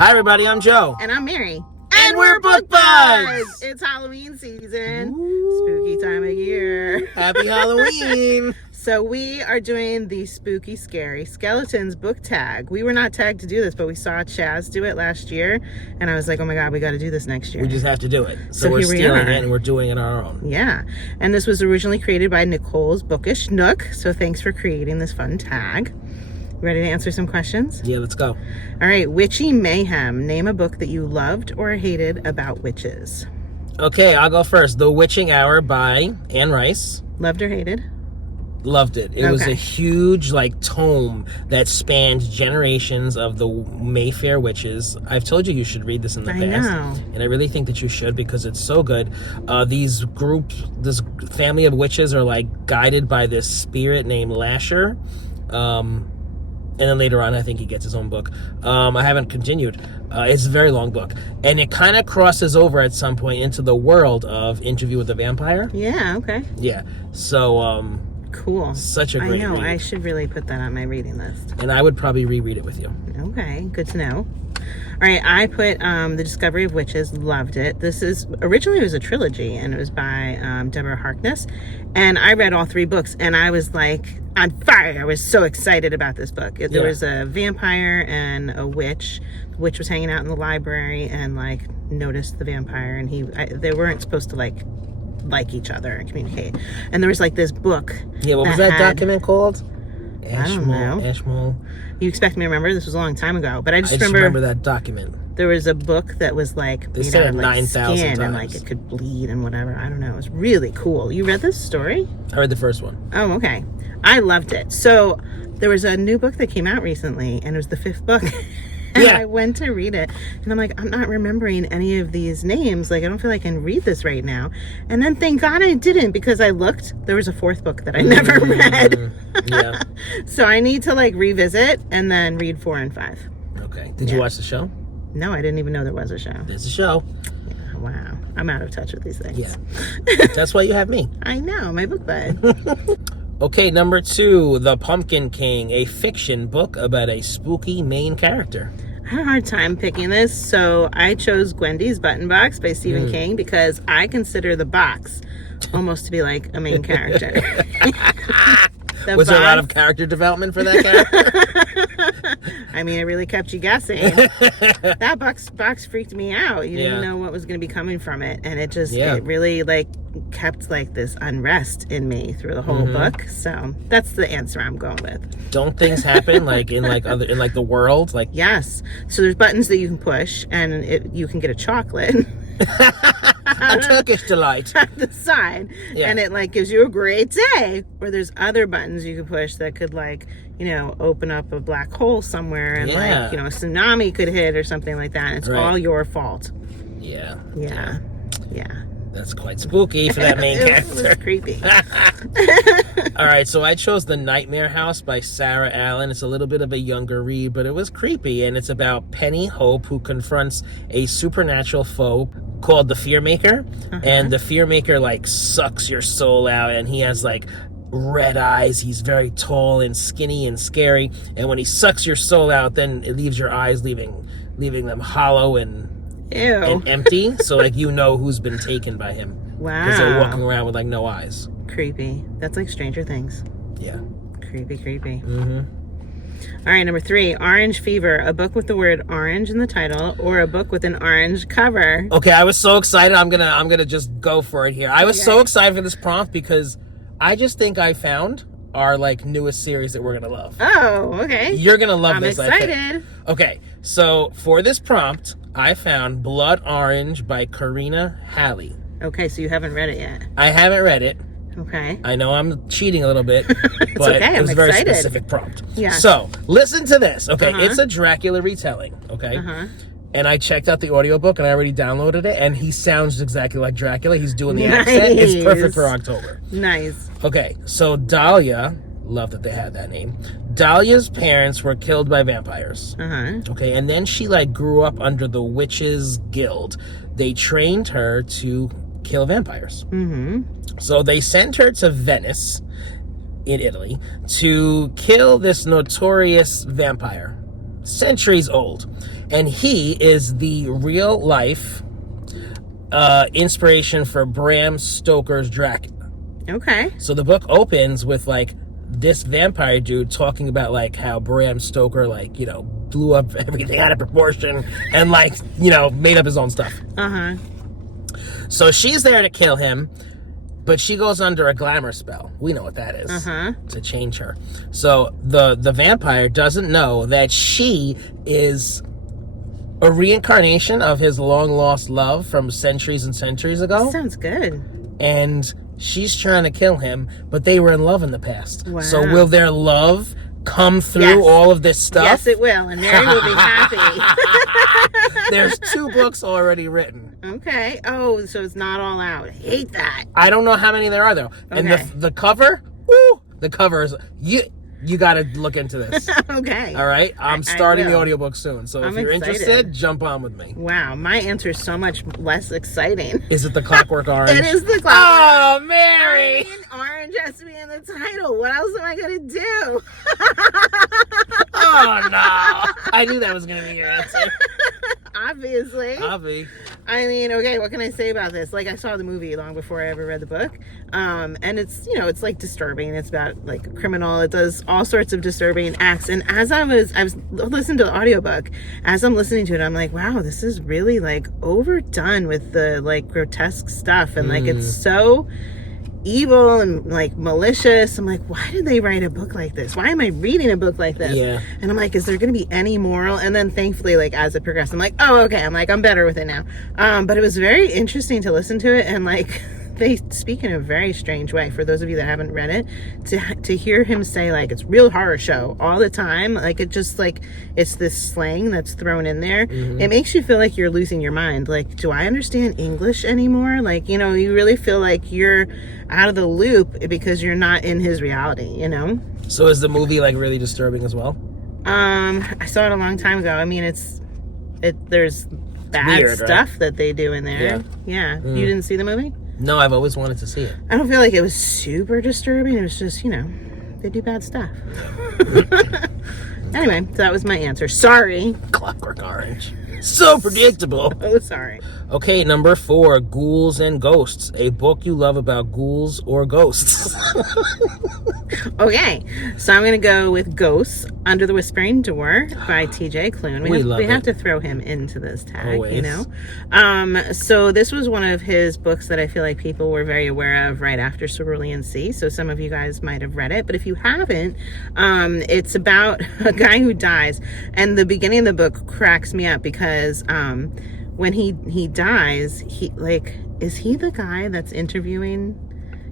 Hi, everybody. I'm Joe. And I'm Mary. And we're Book Buds! It's Halloween season. Ooh. Spooky time of year. Happy Halloween. So we are doing the Spooky Scary Skeletons book tag. We were not tagged to do this, but we saw Chaz do it last year. And I was like, oh my God, we got to do this next year. We just have to do it. So we're stealing it and we're doing it on our own. Yeah. And this was originally created by Nicole's Bookish Nook. So thanks for creating this fun tag. Ready to answer some questions? Yeah, let's go. All right. Witchy Mayhem. Name a book that you loved or hated about witches. Okay, I'll go first. The Witching Hour by Anne Rice. Loved or hated? Loved it. It was a huge, tome that spanned generations of the Mayfair witches. I've told you should read this in the past. Know. And I really think that you should because it's so good. This family of witches are, guided by this spirit named Lasher. And then later on, I think he gets his own book. I haven't continued. It's a very long book. And it kind of crosses over at some point into the world of Interview with the Vampire. Yeah, okay. Yeah. So, cool. Such a great read. I should really put that on my reading list. And I would probably reread it with you. Okay, good to know. All right, I put The Discovery of Witches. Loved it. Originally it was a trilogy, and it was by Deborah Harkness. And I read all 3 books, and I was on fire. I was so excited about this book. There was a vampire and a witch. The witch was hanging out in the library and noticed the vampire, and they weren't supposed to like each other and communicate. And there was this book. Yeah, what was that document called? I don't know. Ashmole. You expect me to remember? This was a long time ago, but I just remember that document. There was a book that was they said it 9,000 skin times. and it could bleed and whatever. I don't know. It was really cool. You read this story? I read the first one. Oh, okay. I loved it. So there was a new book that came out recently, and it was the 5th book. And I went to read it, and I'm I'm not remembering any of these names. I don't feel like I can read this right now. And then thank God I didn't, because I looked. There was a 4th book that I never read. Yeah. So I need to revisit and then read 4 and 5. Okay. Did you watch the show? No, I didn't even know there was a show. There's a show. Yeah, wow. I'm out of touch with these things. Yeah. That's why you have me. I know, my book bud. Okay, number 2, The Pumpkin King, a fiction book about a spooky main character. I had a hard time picking this, so I chose Gwendy's Button Box by Stephen King because I consider the box almost to be a main character. Was there a lot of character development for that character? I mean, it really kept you guessing. That box freaked me out. You didn't know what was going to be coming from it, and it just it really kept this unrest in me through the whole book. So that's the answer I'm going with. Don't things happen in the world? Yes. So there's buttons that you can push, and you can get a chocolate. A Turkish delight at the side, and it gives you a great day. Or there's other buttons you can push that could open up a black hole somewhere, and a tsunami could hit or something like that. And it's all your fault. Yeah. That's quite spooky for that main character. It was creepy. All right, so I chose The Nightmare House by Sarah Allen. It's a little bit of a younger read, but it was creepy, and it's about Penny Hope, who confronts a supernatural foe called the Fear Maker, and the Fear Maker sucks your soul out, and he has red eyes. He's very tall and skinny and scary, and when he sucks your soul out, then it leaves your eyes leaving them hollow and empty, so who's been taken by him. Wow. Because they're walking around with no eyes. Creepy. That's like Stranger Things. Yeah. Creepy. All right, number 3, Orange Fever, a book with the word orange in the title, or a book with an orange cover. Okay, I was so excited. I'm gonna just go for it here. I was so excited for this prompt because I just think I found our newest series that we're gonna love. Oh, okay. You're gonna love this. I'm excited. Okay, so for this prompt, I found Blood Orange by Karina Halley. Okay, so you haven't read it yet. I haven't read it. Okay. I know I'm cheating a little bit, but it was a very specific prompt. Yeah. So listen to this. Okay, it's a Dracula retelling. Okay. And I checked out the audiobook and I already downloaded it, and he sounds exactly like Dracula. He's doing the accent. It's perfect for October. Nice. Okay, so Dahlia, love that they had that name. Dahlia's parents were killed by vampires. Okay, and then she grew up under the Witches Guild. They trained her to kill vampires. So they sent her to Venice in Italy to kill this notorious vampire. centuries old. And he is the real life inspiration for Bram Stoker's Dracula. Okay. So the book opens with like this vampire dude talking about like how Bram Stoker like, you know, blew up everything out of proportion and like, you know, made up his own stuff. Uh-huh. So she's there to kill him, but she goes under a glamour spell. We know what that is. Uh-huh. To change her. So the vampire doesn't know that she is a reincarnation of his long lost love from centuries and centuries ago. Sounds good. And she's trying to kill him, but they were in love in the past. Wow. So will their love come through all of this stuff? Yes, it will, and Mary will be happy. There's 2 books already written. Okay. Oh, so it's not all out. I hate that. I don't know how many there are, though. And the cover, woo, the cover is... You got to look into this. Okay. All right? I'm starting the audiobook soon. So if you're interested, jump on with me. Wow. My answer is so much less exciting. Is it the Clockwork Orange? It is the Clockwork Oh, Mary! I mean, orange has to be in the title. What else am I going to do? Oh, no. I knew that was going to be your answer. Obviously. Avi. I mean, okay, what can I say about this? Like, I saw the movie long before I ever read the book. And it's, you know, it's like disturbing. It's about like a criminal. It does all sorts of disturbing acts. And as I was listening to the audiobook, as I'm listening to it, I'm like, wow, this is really like overdone with the like grotesque stuff. And like, it's so evil and like malicious. I'm like, why did they write a book like this? Why am I reading a book like this? Yeah. And I'm like, is there going to be any moral? And then thankfully, like as it progressed, I'm like, oh, okay. I'm like, I'm better with it now. But it was very interesting to listen to it, and like they speak in a very strange way. For those of you that haven't read it, to hear him say like it's real horror show all the time, like it just like it's this slang that's thrown in there. It makes you feel like you're losing your mind. Like, do I understand English anymore? Like, you know, you really feel like you're out of the loop because you're not in his reality, you know? So is the movie like really disturbing as well? I saw it a long time ago. I mean, there's bad weird, stuff right? that they do in there. Yeah. You didn't see the movie? No, I've always wanted to see it. I don't feel like it was super disturbing. It was just, you know, they do bad stuff. Anyway, so that was my answer. Sorry. Clockwork Orange. So predictable. Oh, sorry. Okay, number 4, Ghouls and Ghosts, a book you love about ghouls or ghosts. Okay, so I'm going to go with Ghosts, Under the Whispering Door by T.J. Klune. We have to throw him into this tag, always. You know? So this was one of his books that I feel like people were very aware of right after Cerulean Sea, so some of you guys might have read it, but if you haven't, it's about a guy who dies, and the beginning of the book cracks me up because when he dies, he like, is he the guy that's interviewing?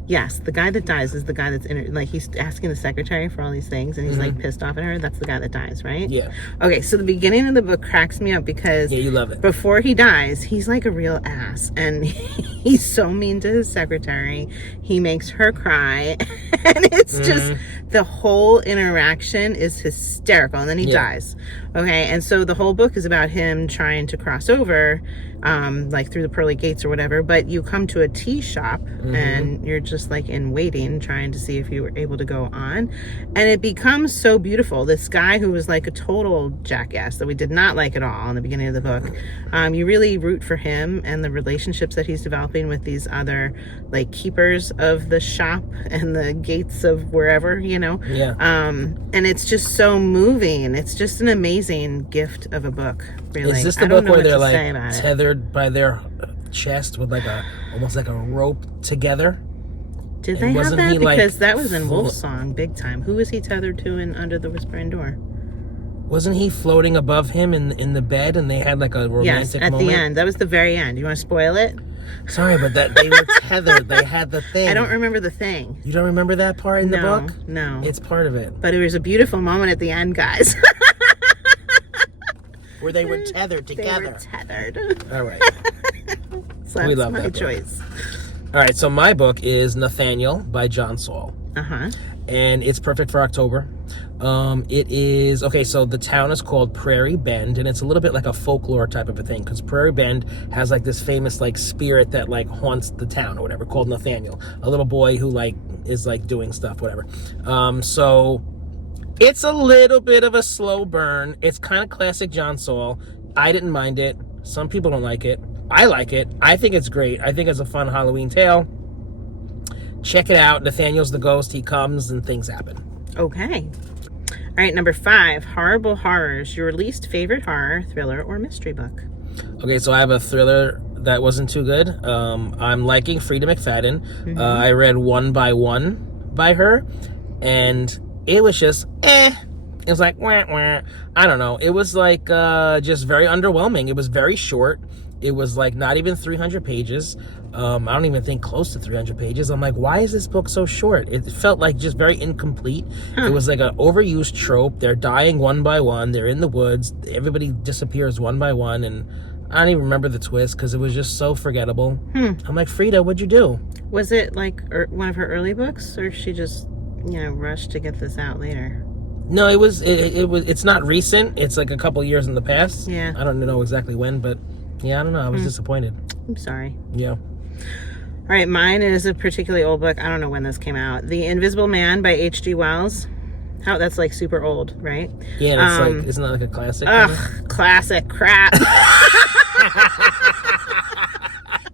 Yes, the guy that dies is the guy that's like he's asking the secretary for all these things, and he's like pissed off at her. That's the guy that dies, right? Yeah. Okay, so the beginning of the book cracks me up because you love it. Before he dies, he's like a real ass, and he's so mean to his secretary. He makes her cry, and it's just the whole interaction is hysterical. And then he dies. Okay, and so the whole book is about him trying to cross over, like through the pearly gates or whatever. But you come to a tea shop, and you're just like in waiting, trying to see if you were able to go on, and it becomes so beautiful. This guy who was like a total jackass that we did not like at all in the beginning of the book, you really root for him and the relationships that he's developing with these other like keepers of the shop and the gates of wherever, you know. And it's just so moving. It's just an amazing gift of a book, really. Is this the book where they're like tethered by their chest with like almost like a rope together? Did they have that? Because that was in Wolf's Song, big time. Who was he tethered to in Under the Whispering Door? Wasn't he floating above him in the bed, and they had like a romantic moment? Yes, at the end. That was the very end. You want to spoil it? Sorry, but that they were tethered. They had the thing. I don't remember the thing. You don't remember that part in the book? No. It's part of it. But it was a beautiful moment at the end, guys. Where they were tethered together. They were tethered. All right. So that's my choice. All right, so my book is Nathaniel by John Saul. And it's perfect for October. It is, okay, so the town is called Prairie Bend, and it's a little bit like a folklore type of a thing, because Prairie Bend has like this famous like spirit that like haunts the town or whatever, called Nathaniel, a little boy who like is like doing stuff, whatever. So It's a little bit of a slow burn. It's kind of classic John Saul. I didn't mind it. Some people don't like it. I like it. I think it's great. I think it's a fun Halloween tale. Check it out. Nathaniel's the ghost. He comes and things happen. Okay. All right, number 5, Horrible Horrors. Your least favorite horror, thriller, or mystery book? Okay, so I have a thriller that wasn't too good. I'm liking Frida McFadden. Mm-hmm. I read One by One by her, and it was just It was like wah, wah. I don't know. It was like just very underwhelming. It was very short. It was like not even 300 pages. I don't even think close to 300 pages. I'm like, why is this book so short? It felt like just very incomplete. It was like an overused trope. They're dying one by one. They're in the woods. Everybody disappears one by one, and I don't even remember the twist because it was just so forgettable. I'm like, Frida, what'd you do? Was it like one of her early books, or she just, rushed to get this out later? No, it was. It's not recent. It's like a couple years in the past. Yeah. I don't know exactly when, but yeah, I don't know. I was disappointed. I'm sorry. Yeah. All right, mine is a particularly old book. I don't know when this came out. The Invisible Man by H.G. Wells. That's like super old, right? Yeah, and it's like, isn't that like a classic? Ugh, classic crap. I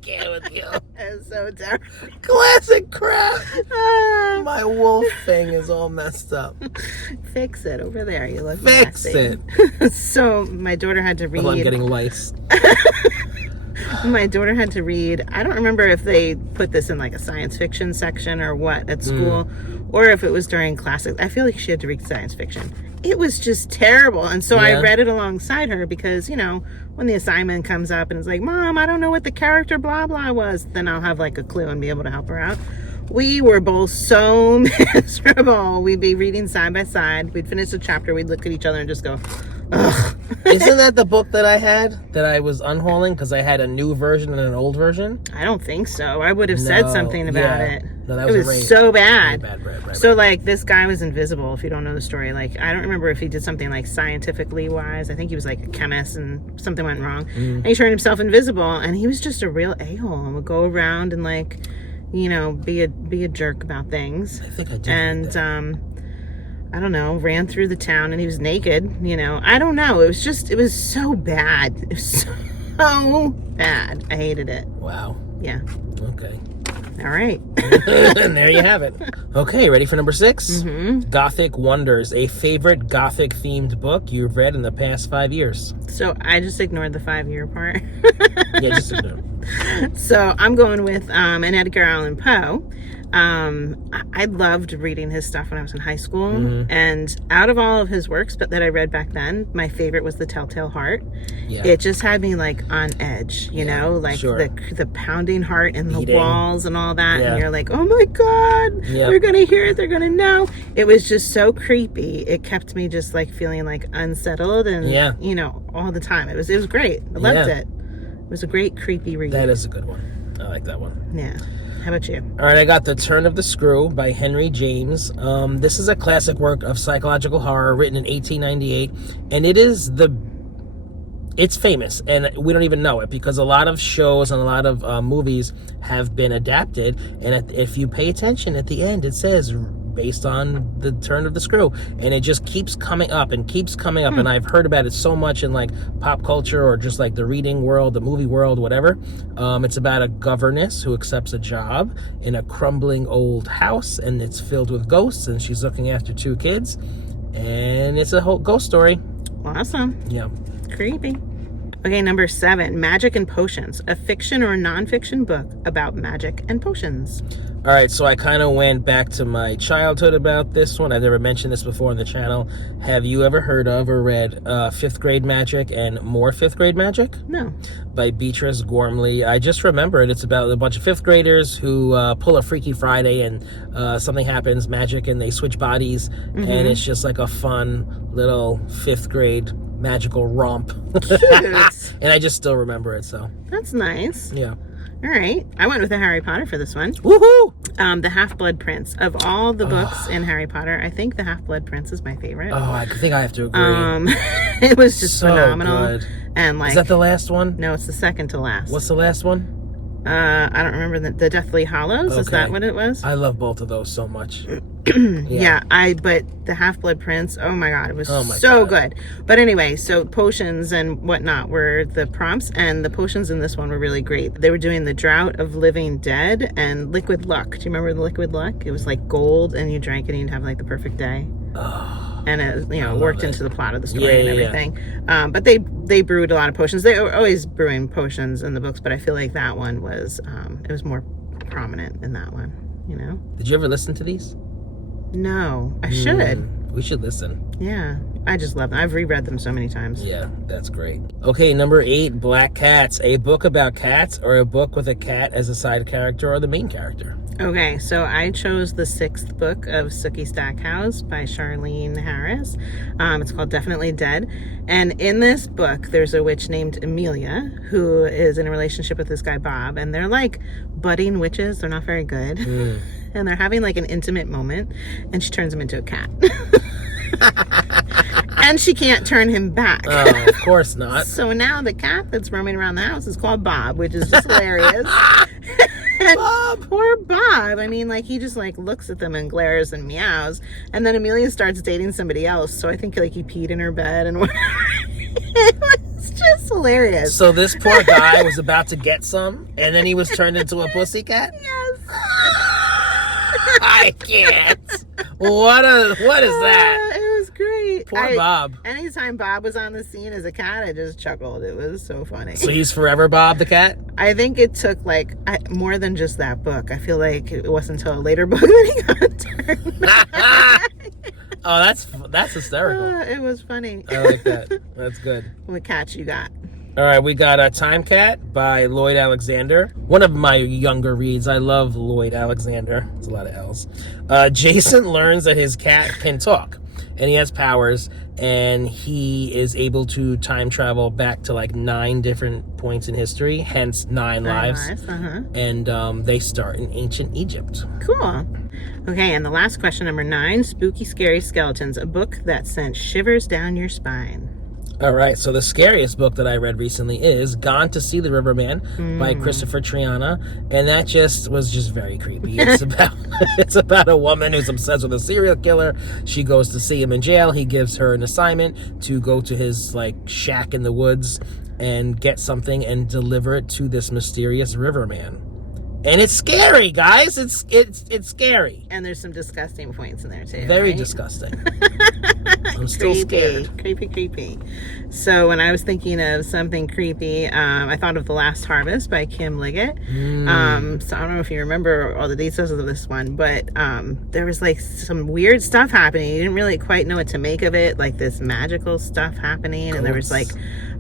can't with you. It's so terrible. Classic crap. My wolf thing is all messed up. Fix it over there. You look Fix messy. it. So my daughter had to read. Well, I'm getting lice. My daughter had to read. I don't remember if they put this in like a science fiction section or what at school, or if it was during classics. I feel like she had to read science fiction. It was just terrible. And so I read it alongside her because, when the assignment comes up and it's like, Mom, I don't know what the character blah blah was, then I'll have like a clue and be able to help her out. We were both so miserable. We'd be reading side by side. We'd finish a chapter. We'd look at each other and just go, ugh. Isn't that the book that I had that I was unhauling because I had a new version and an old version? I don't think so. I would have said something about it. No, that was was so bad. Right. So like this guy was invisible. If you don't know the story, like I don't remember if he did something like scientifically wise. I think he was like a chemist and something went wrong, and he turned himself invisible. And he was just a real a-hole and would go around and like, be a jerk about things. I think I did. And I don't know, ran through the town and he was naked. I don't know. It was so bad. It was so bad. I hated it. Wow. Yeah. Okay. All right. And there you have it. Okay, ready for number 6? Mm-hmm. Gothic Wonders, a favorite Gothic-themed book you've read in the past 5 years. So I just ignored the 5-year part. Yeah, just ignore. So I'm going with an Edgar Allan Poe. I loved reading his stuff when I was in high school, and out of all of his works that I read back then, my favorite was The Telltale Heart. Yeah. It just had me like on edge, like the pounding heart in the walls and all that, and you're like, oh my god, they're gonna hear it, they're gonna know. It was just so creepy. It kept me just like feeling like unsettled and all the time. It was great. I loved it. It was a great creepy read. That is a good one. I like that one. Yeah. How about you? All right, I got The Turn of the Screw by Henry James. This is a classic work of psychological horror written in 1898, and it's famous, and we don't even know it because a lot of shows and a lot of movies have been adapted, and if you pay attention at the end, it says based on The Turn of the Screw, and it just keeps coming up and keeps coming up, and I've heard about it so much in like pop culture or just like the reading world, the movie world, whatever. It's about a governess who accepts a job in a crumbling old house, and it's filled with ghosts, and she's looking after 2 kids, and it's a whole ghost story. Awesome. Yeah. Creepy. Okay, number 7, Magic and Potions, a fiction or nonfiction book about magic and potions. All right, so I kind of went back to my childhood about this one. I've never mentioned this before on the channel. Have you ever heard of or read 5th Grade Magic and More 5th Grade Magic? No. By Beatrice Gormley. I just remember it. It's about a bunch of 5th graders who pull a Freaky Friday and something happens, magic, and they switch bodies. And it's just like a fun little 5th grade magical romp. And I just still remember it, so. That's nice. Yeah. All right. I went with a Harry Potter for this one. Woohoo! The Half-Blood Prince. Of all the books in Harry Potter, I think the Half-Blood Prince is my favorite. Oh, I think I have to agree. It was just so phenomenal. Good. And like, is that the last one? No, it's the second to last. What's the last one? I don't remember the Deathly Hallows. Okay. Is that what it was? I love both of those so much. Yeah. But the Half-Blood Prince, oh my god, it was God. good. But anyway, so potions and whatnot were the prompts, and the potions in this one were really great. They were doing the Drought of Living Dead and Liquid Luck. Do you remember the Liquid Luck? It was like gold, and you drank it and you'd have like the perfect day. And it, worked into the plot of the story and everything. Yeah. But they brewed a lot of potions. They were always brewing potions in the books, but I feel like that one was it was more prominent in that one. Did you ever listen to these? No, I should. We should listen. Yeah, I just love them. I've reread them so many times. Yeah, that's great. Okay, number 8, Black Cats. A book about cats, or a book with a cat as a side character or the main character? Okay, so I chose the 6th book of Sookie Stackhouse by Charlene Harris. It's called Definitely Dead. And in this book, there's a witch named Amelia who is in a relationship with this guy, Bob. And they're like budding witches. They're not very good. And they're having like an intimate moment. And she turns him into a cat. And she can't turn him back. Oh, of course not. So now the cat that's roaming around the house is called Bob, which is just hilarious. And Bob! Poor Bob. I mean, like, he just, like, looks at them and glares and meows. And then Amelia starts dating somebody else. So I think, like, he peed in her bed and whatever. It was just hilarious. So this poor guy was about to get some, and then he was turned into a pussycat? Yes. I can't. What is that? It was great. Poor Bob. Anytime Bob was on the scene as a cat, I just chuckled. It was so funny. So he's forever Bob the cat? I think it took more than just that book. I feel like it wasn't until a later book that he got turned back. Oh, that's hysterical. It was funny. I like that. That's good. What cats you got? All right, we got Time Cat by Lloyd Alexander. One of my younger reads. I love Lloyd Alexander. It's a lot of L's. Jason learns that his cat can talk, and he has powers, and he is able to time travel back to like 9 different points in history, hence 9 lives. And they start in ancient Egypt. Cool. Okay, and the last question, number 9, Spooky Scary Skeletons, a book that sent shivers down your spine. All right, so the scariest book that I read recently is Gone to See the Riverman by Christopher Triana, and that was just very creepy. It's about a woman who's obsessed with a serial killer. She goes to see him in jail. He gives her an assignment to go to his like shack in the woods and get something and deliver it to this mysterious riverman. And it's scary, guys. It's scary. And there's some disgusting points in there too. Very right? disgusting. I'm still scared. Creepy. So when I was thinking of something creepy, I thought of The Last Harvest by Kim Liggett. So I don't know if you remember all the details of this one, but there was like some weird stuff happening. You didn't really quite know what to make of it, like this magical stuff happening. Goats, and there was like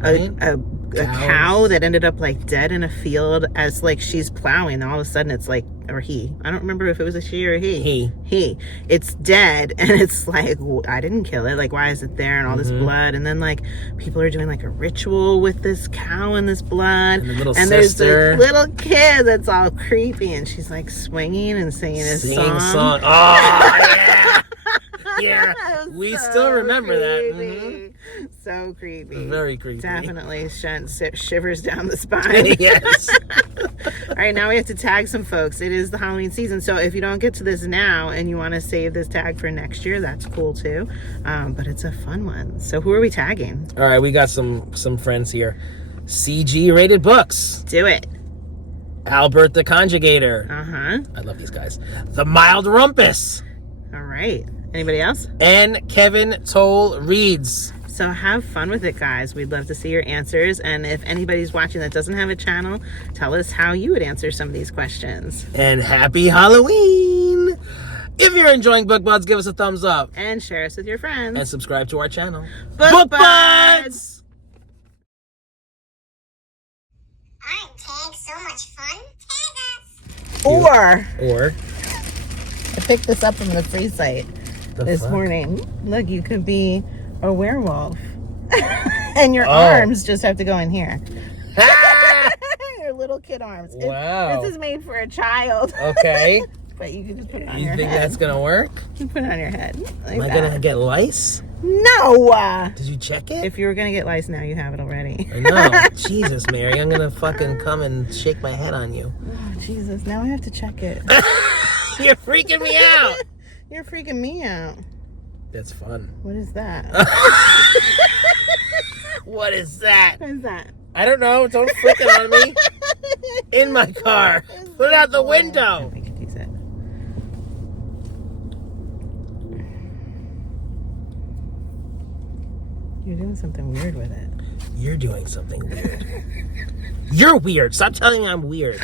a cow that ended up like dead in a field as like she's plowing, and all of a sudden it's like, or he, I don't remember if it was a she or a he. It's dead, and it's like, well, I didn't kill it, like why is it there, and all this blood, and then like people are doing like a ritual with this cow and this blood, and there's this little kid that's all creepy, and she's like swinging and singing a song. Oh yeah. Yeah, we so still remember creepy. That. So creepy. Very creepy. Definitely shivers down the spine. Yes. All right, now we have to tag some folks. It is the Halloween season, so if you don't get to this now and you want to save this tag for next year, that's cool too. But it's a fun one. So who are we tagging? All right, we got some friends here. CG rated books. Do it. Albert the Conjugator. I love these guys. The Mild Rumpus. All right. Anybody else? And Kevin Toll Reads. So have fun with it, guys. We'd love to see your answers. And if anybody's watching that doesn't have a channel, tell us how you would answer some of these questions. And happy Halloween! If you're enjoying Book Buds, give us a thumbs up. And share us with your friends. And subscribe to our channel. Book Buds! Aren't tags so much fun? Tag us! Or I picked this up from the free site this morning. Look, you could be a werewolf. And your arms just have to go in here. Your little kid arms. Wow. This is made for a child. Okay. but you can just put it on You your think head. that's gonna work? You put it on your head. Like Am I that. gonna get lice? No! Did you check it? If you were gonna get lice now, you have it already. I know. Jesus, Mary, I'm gonna fucking come and shake my head on you. Oh, Jesus, now I have to check it. You're freaking me out. You're freaking me out. That's fun. What is that? What is that? What is that? I don't know. Don't freak it on me. In my car. Put it out the window. I could use it. You're doing something weird with it. You're doing something weird. You're weird. Stop telling me I'm weird.